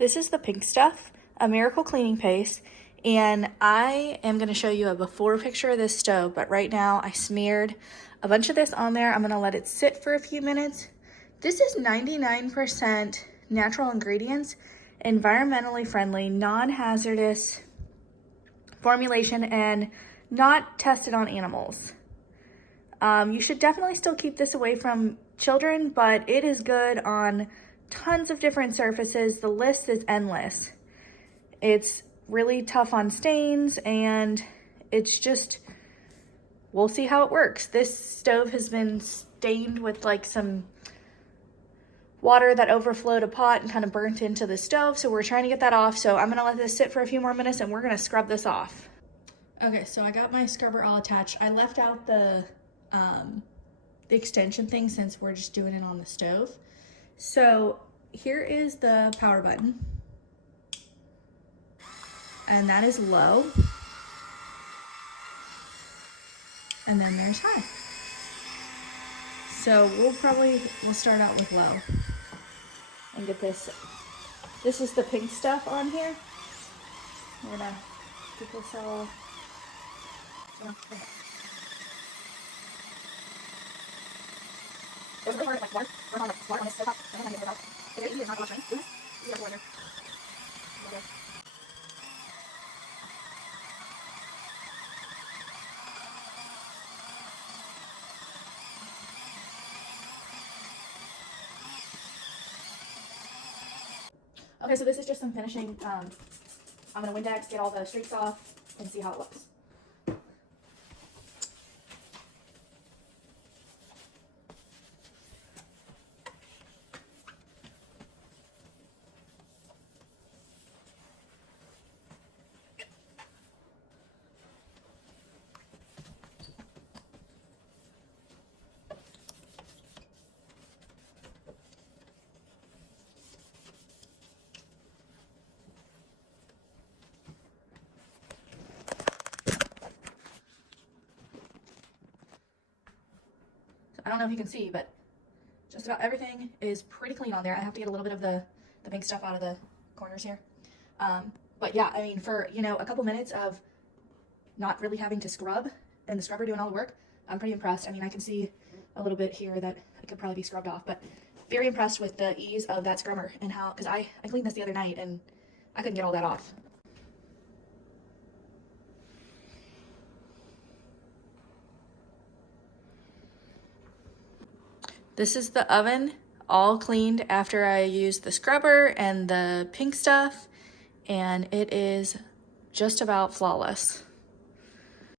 This is the pink stuff, a miracle cleaning paste, and I am going to show you a before picture of this stove, but right now I smeared a bunch of this on there. I'm going to let it sit for a few minutes. This is 99% natural ingredients, environmentally friendly, non-hazardous formulation, and not tested on animals. You should definitely still keep this away from children, but it is good on tons of different surfaces. The list is endless. It's really tough on stains, and it's just, we'll see how it works. This stove has been stained with like some water that overflowed a pot and kind of burnt into the stove, so we're trying to get that off. So I'm gonna let this sit for a few more minutes and we're gonna scrub this off. Okay, so I got my scrubber all attached. I left out the extension thing since we're just doing it on the stove. So here is the power button, and that is low, and then there's high. So we'll start out with low and get this. This is the pink stuff on here. We're gonna get this all. There's a really hard, like, water on the water on this stove top. I don't know how to get it out. It's very easy, it's not a lot of strain. This is our boiler. Okay, so this is just some finishing. I'm gonna Windex, get all the streaks off, and see how it looks. I don't know if you can see, but just about everything is pretty clean on there. I have to get a little bit of the pink stuff out of the corners here. But yeah, I mean, for, you know, a couple minutes of not really having to scrub and the scrubber doing all the work, I'm pretty impressed. I mean, I can see a little bit here that it could probably be scrubbed off, but very impressed with the ease of that scrubber and how, because I cleaned this the other night and I couldn't get all that off. This is the oven, all cleaned after I used the scrubber and the pink stuff, and it is just about flawless.